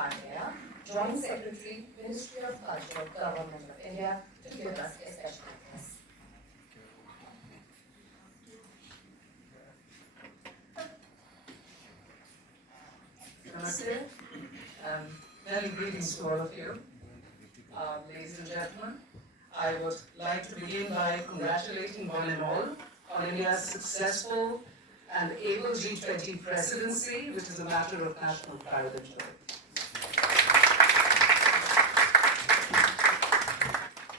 Pandeyya, Joint Secretary, Ministry of Culture, Government of India, to give us a special address. Namaste, and many greetings to all of you. Ladies and gentlemen, I would like to begin by congratulating one and all on India's successful and able G20 presidency, which is a matter of national pride and joy.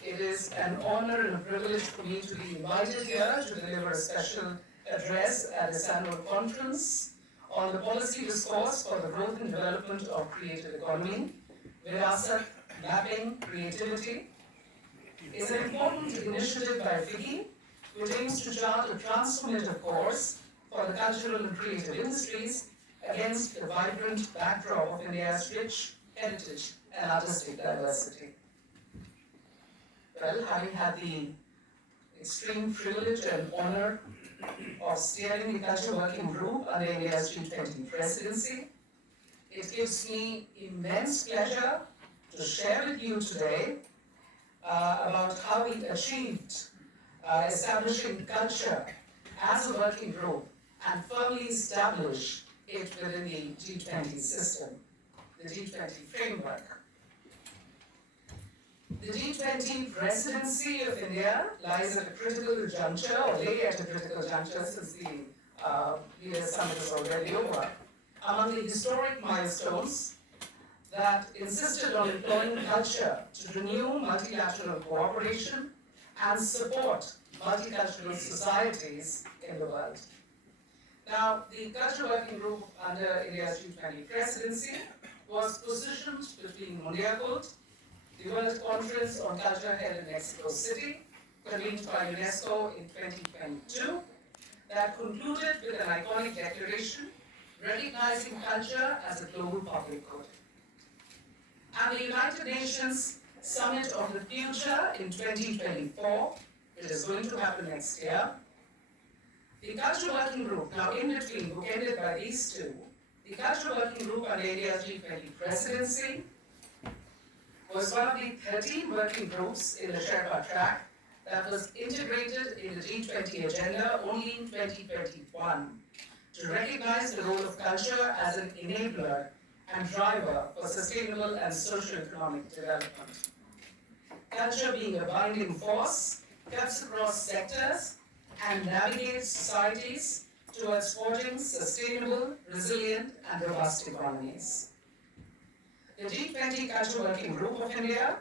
It is an honor and a privilege for me to be invited here to deliver a special address at this annual conference on the policy discourse for the growth and development of creative economy, virasat, mapping, creativity. It's an important initiative by FICCI, which aims to chart a transformative course for the cultural and creative industries against the vibrant backdrop of India's rich heritage and artistic diversity. Well, having had the extreme privilege and honor of steering the Culture Working Group under India's G20 presidency, it gives me immense pleasure to share with you today about how we achieved establishing culture as a working group and firmly establish it within the G20 system, the G20 framework. The G20 presidency of India lies at a critical juncture, or lay at a critical juncture since the Leaders' Summit is already over, among the historic milestones that insisted on employing culture to renew multilateral cooperation and support multicultural societies in the world. Now, the Culture Working Group under India's G20 presidency was positioned between Mundiakult, the World Conference on Culture held in Mexico City, convened by UNESCO in 2022, that concluded with an iconic declaration recognizing culture as a global public good. And the United Nations Summit of the Future in 2024, which is going to happen next year. The Culture Working Group, now in between, bookended by these two, the Culture Working Group under India's G20 presidency was one of the 13 working groups in the Sherpa track that was integrated in the G20 agenda only in 2021 to recognize the role of culture as an enabler and driver for sustainable and socio-economic development. Culture being a binding force, cuts across sectors and navigates societies towards forging sustainable, resilient and robust economies. The G20 Culture Working Group of India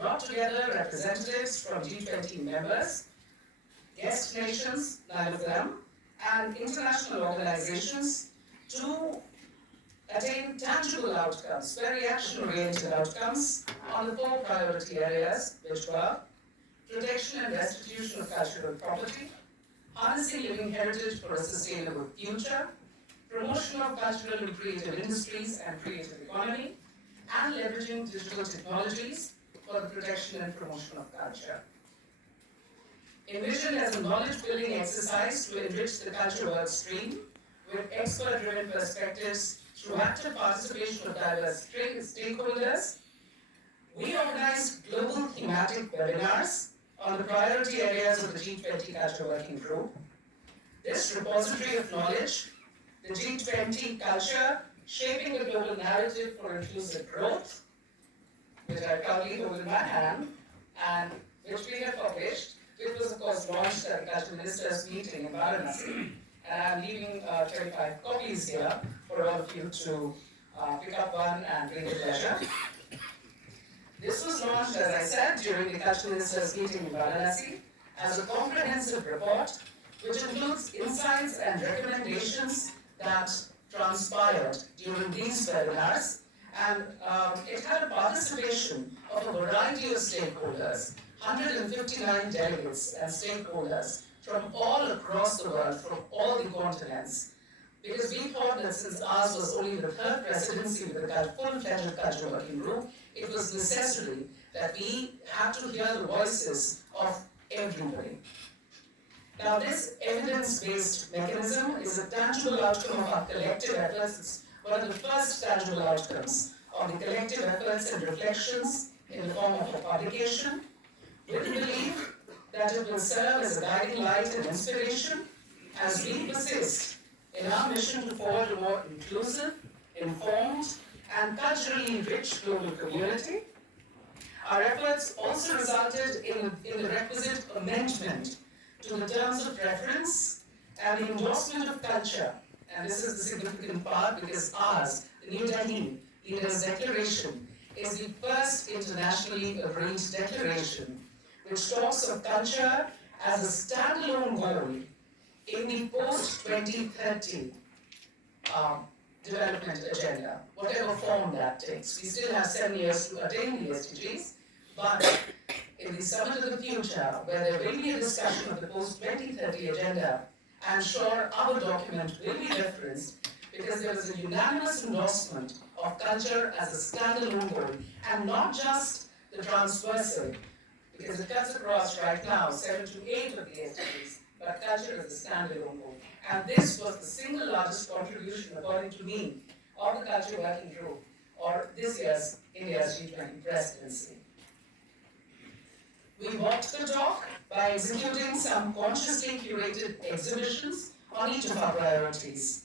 brought together representatives from G20 members, guest nations, 9 of them, and international organizations to attain tangible outcomes, very action-oriented outcomes on the 4 priority areas, which were protection and restitution of cultural property, harnessing living heritage for a sustainable future, promotion of cultural and creative industries and creative economy, and leveraging digital technologies for the protection and promotion of culture. Envisioned as a knowledge-building exercise to enrich the culture work stream with expert-driven perspectives through active participation of diverse stakeholders, we organized global thematic webinars on the priority areas of the G20 Culture Working Group. This repository of knowledge, the G20 Culture, Shaping the Global Narrative for Inclusive Growth, which I proudly hold in my hand, and which we have published, which was of course launched at the Culture Ministers meeting in Varanasi. And I'm leaving 25 copies here for all of you to pick up one and bring with pleasure. This was launched, as I said, during the Culture Ministers meeting in Varanasi as a comprehensive report which includes insights and recommendations that transpired during these webinars, and it had a participation of a variety of stakeholders, 159 delegates and stakeholders from all across the world, from all the continents, because we thought that since ours was only the 3rd presidency with a full-fledged Culture Working Group, it was necessary that we had to hear the voices of everybody. Now, this evidence-based mechanism is a tangible outcome of our collective efforts. It's one of the first tangible outcomes on the collective efforts and reflections in the form of a publication, with the belief that it will serve as a guiding light and inspiration as we persist in our mission to forward a more inclusive, informed, and culturally rich global community. Our efforts also resulted in the requisite amendment to the terms of reference and the endorsement of culture. And this is the significant part because ours, the New Delhi Leaders' Declaration, is the first internationally agreed declaration which talks of culture as a standalone goal in the post-2030 development agenda, whatever form that takes. We still have 7 years to attain the SDGs, but in the Summit of the Future, where there will be a discussion of the post-2030 agenda, I'm sure our document will be referenced because there is a unanimous endorsement of culture as a standalone goal, and not just the transversal, because it cuts across right now 7 to 8 of the SDGs, but culture is a standalone goal. And this was the single largest contribution, according to me, of the Culture Working Group, or this year's India's G20 presidency. We walked the talk by executing some consciously curated exhibitions on each of our priorities.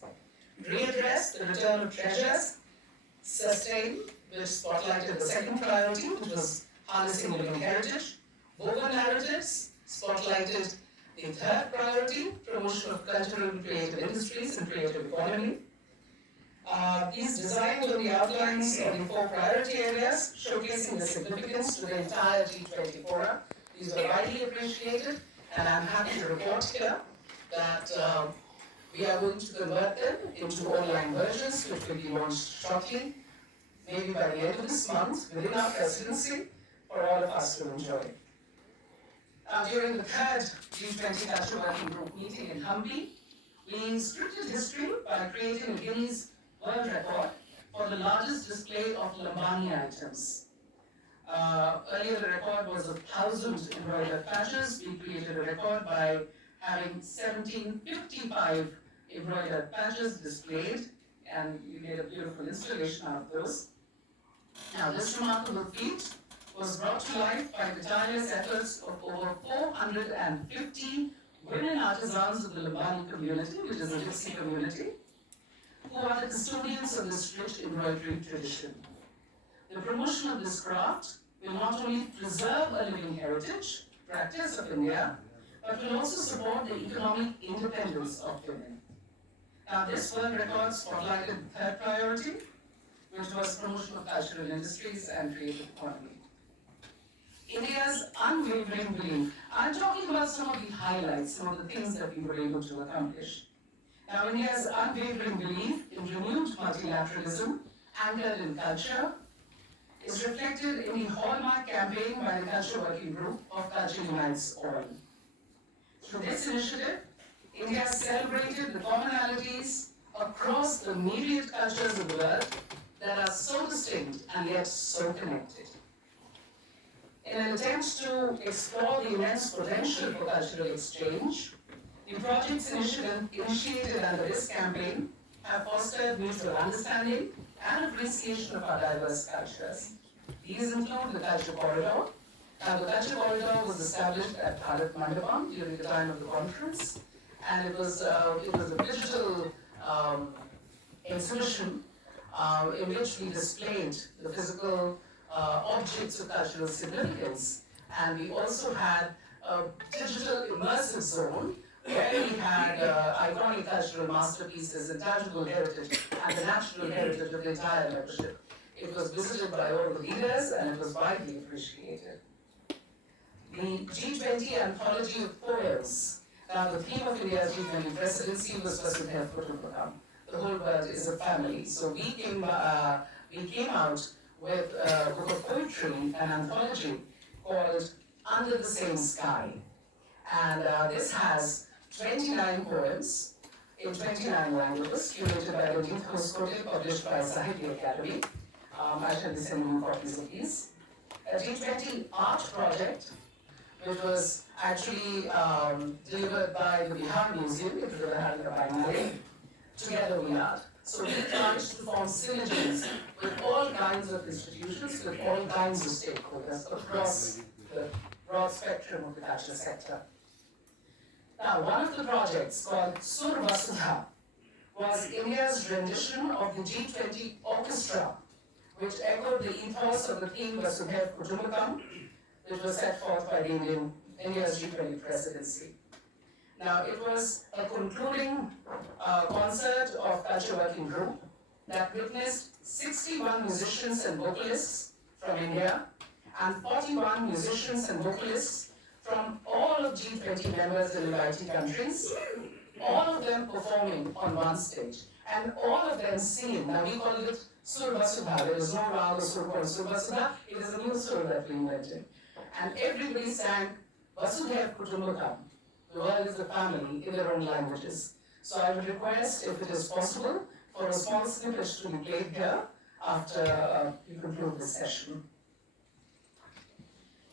Readdress the return of treasures, sustain, which spotlighted the second priority, which was harnessing living heritage. Woven narratives spotlighted the third priority, promotion of cultural and creative industries and creative economy. These designed on the outlines of the 4 priority areas, showcasing the significance to the entire G20 forum. These were widely appreciated, and I'm happy to report here that we are going to convert them into online versions, which will be launched shortly, maybe by the end of this month, within our presidency, for all of us to enjoy. During the third G20 Culture Working Group meeting in Hampi, we scripted history by creating a Guinness World Record for the largest display of Lambani items. Earlier the record was 1,000 embroidered patches. We created a record by having 1,755 embroidered patches displayed, and we made a beautiful installation out of those. Now this remarkable feat was brought to life by the tireless efforts of over 450 women artisans of the Lambani community, which is a gypsy community, who are the custodians of this rich embroidery tradition. The promotion of this craft will not only preserve a living heritage practice of India, but will also support the economic independence of women. Now this world record spotlighted the third priority, which was promotion of cultural industries and creative economy. India's unwavering belief. I'm talking about some of the highlights, some of the things that we were able to accomplish. Now, India's unwavering belief in renewed multilateralism, anchored in culture, is reflected in the hallmark campaign by the Culture Working Group of Culture Unites All. Through this initiative, India celebrated the commonalities across the myriad cultures of the world that are so distinct and yet so connected. In an attempt to explore the immense potential for cultural exchange, the projects initiated under this campaign have fostered mutual understanding and appreciation of our diverse cultures. These include the Culture Corridor. The Culture Corridor was established at Bharat Mandapam during the time of the conference, and it was a digital exhibition in which we displayed the physical objects of cultural significance, and we also had a digital immersive zone where we had iconic cultural masterpieces, intangible heritage, and the natural heritage of the entire membership. It was visited by all the leaders, and it was widely appreciated. The G20 Anthology of Poems. Now, the theme of India's G20 presidency was Vasudhaiva Kutumbakam. The whole world is a family. So we came out with a book of poetry, an anthology called Under the Same Sky. And this has 29 poems in 29 languages, curated by Jt Secy, published by Sahitya Academy. I shall be sending you copies of these. A G20 art project, which was actually delivered by the Bihar Museum, which was held by Together We Art. So we tried to form synergies with all kinds kinds of institutions with all kinds of stakeholders across the broad spectrum of the culture sector. Now, one of the projects called Sur Vasudha was India's rendition of the G20 orchestra, which echoed the ethos of the theme Vasudhaiv Kutumbakam, which was set forth by India's G20 presidency. Now, it was a concluding concert of Culture Working Group that witnessed 61 musicians and vocalists from India and 41 musicians and vocalists from all of G20 members and invitee countries, all of them performing on one stage, and all of them singing. Now, we call it Sur Vasudha. There is no other sur called Sur Vasudha. It is a new sur that we invented. And everybody sang Vasudhaiv Kutumbakam. The world is a family in their own languages. So I would request, if it is possible, for a small snippet to be played here after we conclude this session.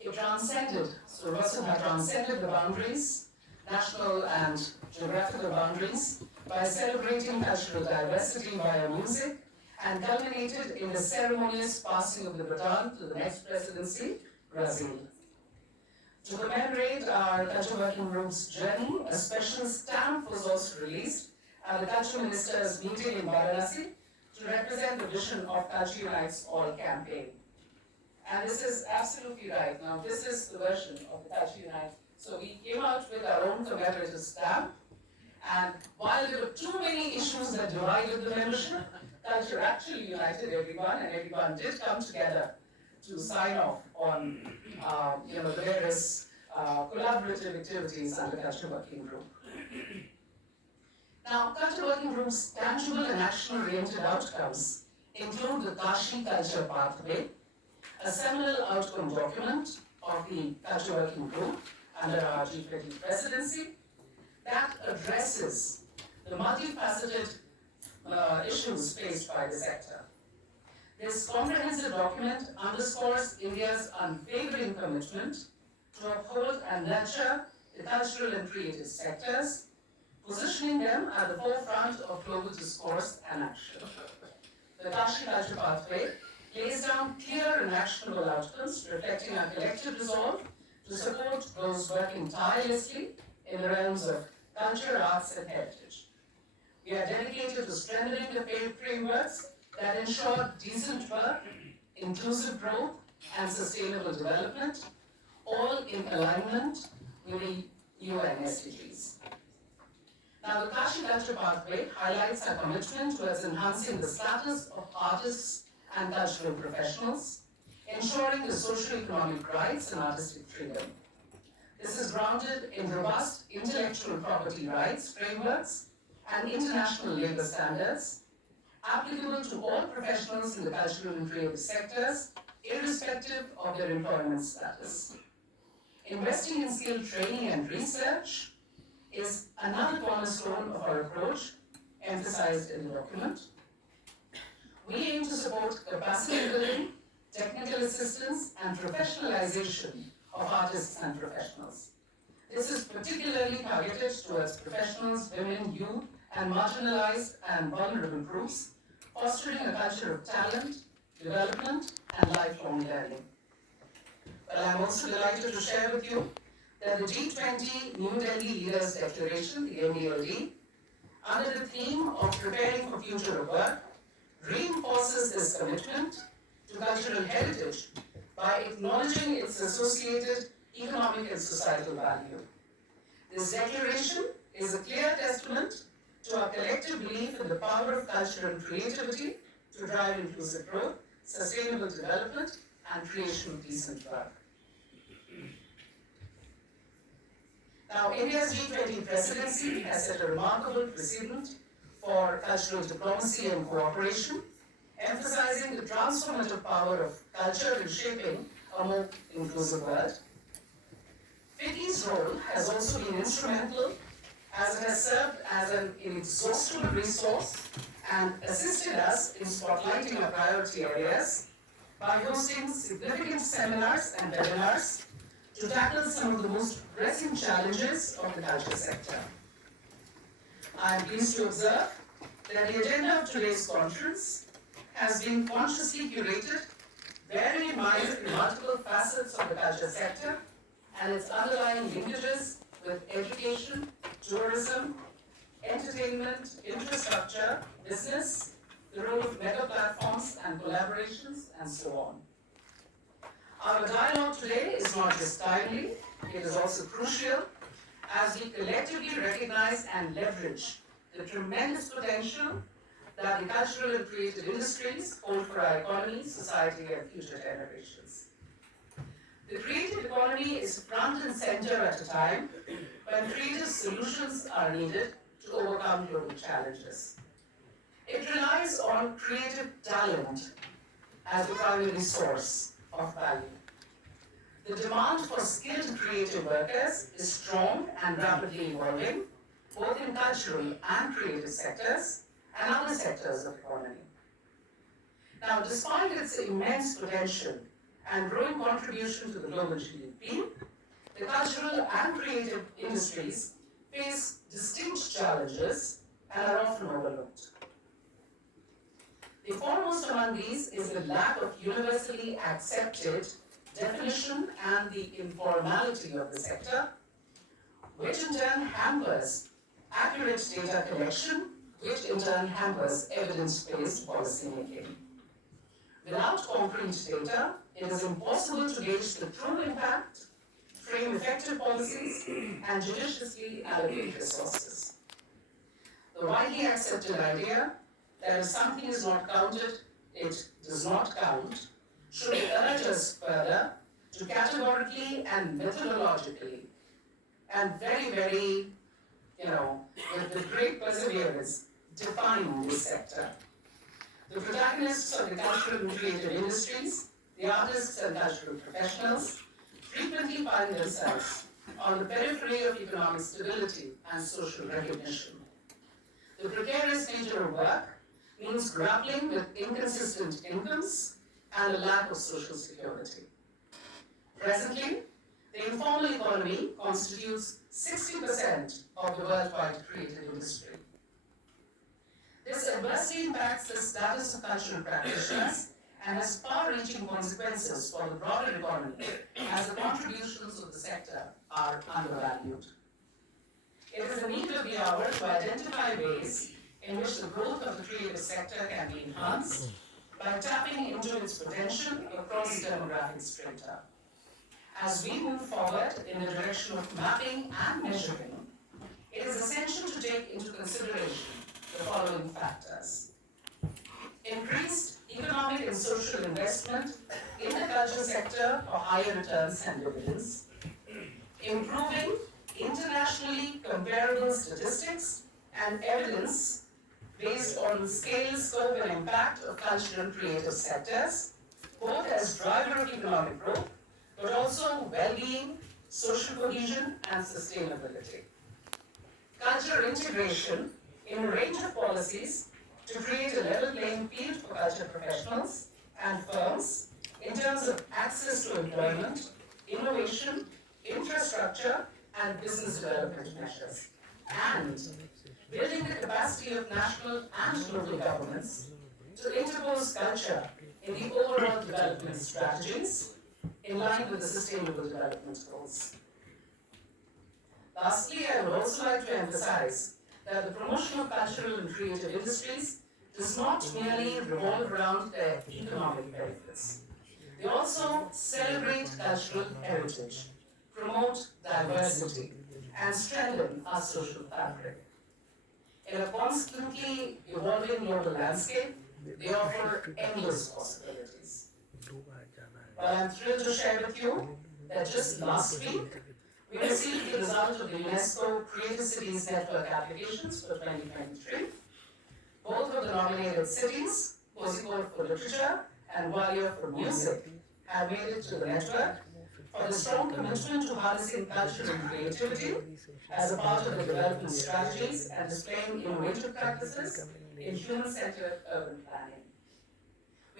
It transcended, so Vasudha transcended the boundaries, national and geographical boundaries, by celebrating cultural diversity via music, and culminated in the ceremonious passing of the baton to the next presidency, Brazil. To commemorate our Culture Working Group's journey, a special stamp was also released at the Culture Ministers' meeting in Varanasi to represent the vision of Culture Unites All campaign. And this is absolutely right. Now, this is the version of the Culture Unites. So we came out with our own commemorative stamp, and while there were too many issues that divided the membership, culture actually united everyone, and everyone did come together to sign off on the various collaborative activities under Culture Working Group. Now, Culture Working Group's tangible and action-oriented outcomes include the Kashi Culture Pathway, a seminal outcome document of the Culture Working Group under our G20 presidency that addresses the multifaceted issues faced by the sector. This comprehensive document underscores India's unwavering commitment to uphold and nurture the cultural and creative sectors, positioning them at the forefront of global discourse and action. The Kashi Culture Pathway lays down clear and actionable outcomes reflecting our collective resolve to support those working tirelessly in the realms of culture, arts, and heritage. We are dedicated to strengthening the frameworks that ensure decent work, inclusive growth, and sustainable development, all in alignment with the UN SDGs. Now, the Kashi Culture Pathway highlights our commitment towards enhancing the status of artists and cultural professionals, ensuring the socio-economic rights and artistic freedom. This is grounded in robust intellectual property rights frameworks and international labor standards, applicable to all professionals in the cultural and creative sectors, irrespective of their employment status. Investing in skill training and research is another cornerstone of our approach, emphasized in the document. We aim to support capacity building, technical assistance, and professionalization of artists and professionals. This is particularly targeted towards professionals, women, youth, and marginalized and vulnerable groups, fostering a culture of talent, development, and lifelong learning. But I'm also delighted to share with you that the G20 New Delhi Leaders Declaration, the NDLD, under the theme of preparing for future of work, reinforces this commitment to cultural heritage by acknowledging its associated economic and societal value. This declaration is a clear testament to our collective belief in the power of culture and creativity to drive inclusive growth, sustainable development, and creation of decent work. Now, India's G20 presidency has set a remarkable precedent for cultural diplomacy and cooperation, emphasizing the transformative power of culture in shaping a more inclusive world. FICCI's role has also been instrumental as it has served as an inexhaustible resource and assisted us in spotlighting our priority areas by hosting significant seminars and webinars to tackle some of the most pressing challenges of the culture sector. I am pleased to observe that the agenda of today's conference has been consciously curated, bearing in mind the multiple facets of the culture sector and its underlying linkages with education, tourism, entertainment, infrastructure, business, the role of mega platforms and collaborations, and so on. Our dialogue today is not just timely, it is also crucial as we collectively recognize and leverage the tremendous potential that the cultural and creative industries hold for our economy, society, and future generations. The creative economy is front and center at a time when creative solutions are needed to overcome global challenges. It relies on creative talent as the primary source of value. The demand for skilled creative workers is strong and rapidly evolving, both in cultural and creative sectors and other sectors of economy. Now, despite its immense potential and growing contribution to the global GDP, the cultural and creative industries face distinct challenges and are often overlooked. The foremost among these is the lack of universally accepted definition and the informality of the sector, which in turn hampers accurate data collection, which in turn hampers evidence-based policymaking. Without concrete data, it is impossible to gauge the true impact, frame effective policies, and judiciously allocate resources. The widely accepted idea that if something is not counted, it does not count, should urge us further to categorically and methodologically and very, with great perseverance, define this sector. The protagonists of the cultural and creative industries, the artists and cultural professionals, frequently find themselves on the periphery of economic stability and social recognition. The precarious nature of work means grappling with inconsistent incomes and a lack of social security. Presently, the informal economy constitutes 60% of the worldwide creative industry. This adversely impacts the status of cultural practitioners and has far-reaching consequences for the broader economy as the contributions of the sector are undervalued. It is the need of the hour to identify ways in which the growth of the creative sector can be enhanced by tapping into its potential across demographic strata. As we move forward in the direction of mapping and measuring, it is essential to take into consideration the following factors. Increased economic and social investment in the culture sector for higher returns and dividends. Improving internationally comparable statistics and evidence based on the scale, scope, and impact of cultural and creative sectors, both as driver of economic growth, but also well-being, social cohesion, and sustainability. Cultural integration in a range of policies to create a level playing field for culture professionals and firms in terms of access to employment, innovation, infrastructure, and business development measures, and building the capacity of national and local governments to interpose culture in the overall development strategies in line with the Sustainable Development Goals. Lastly, I would also like to emphasize that the promotion of cultural and creative industries does not merely revolve around their economic benefits. They also celebrate cultural heritage, promote diversity, and strengthen our social fabric. In a constantly evolving global landscape, they offer endless possibilities. Well, I'm thrilled to share with you that just last week, we received the result of the UNESCO Creative Cities Network applications for 2023. Both of the nominated cities, Kozhikode for literature and Gwalior for music, have made it to the network for the strong commitment to harnessing culture and creativity as a part of the development strategies and displaying innovative practices in human-centered urban planning.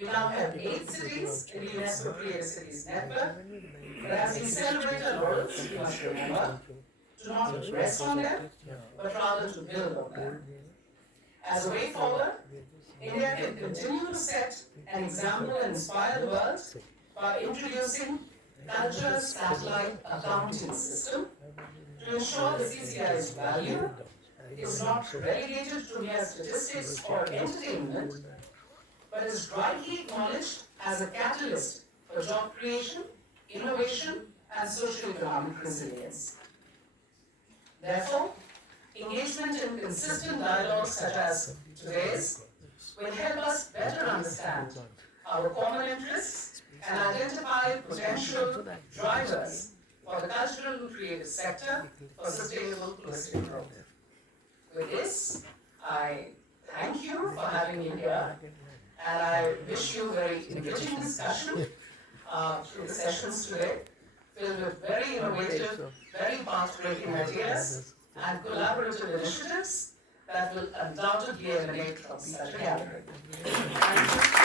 We now have 8 cities in the UNESCO Creative Cities Network, but as we celebrate our laurels, we must remember to not rest on them, but rather to build on them. As a way forward, India can continue to set an example and inspire the world by introducing culture satellite accounting system to ensure the CCI's value is not relegated to mere statistics or entertainment, but is rightly acknowledged as a catalyst for job creation, innovation, and socio-economic resilience. Therefore, engagement in consistent dialogues such as today's will help us better understand our common interests and identify potential drivers for the cultural and creative sector for sustainable holistic growth. With this, I thank you for having me here, and I wish you very enriching discussion through the sessions today, filled with very innovative, very path-breaking ideas and collaborative initiatives that will undoubtedly emanate from such a gathering. Thank you.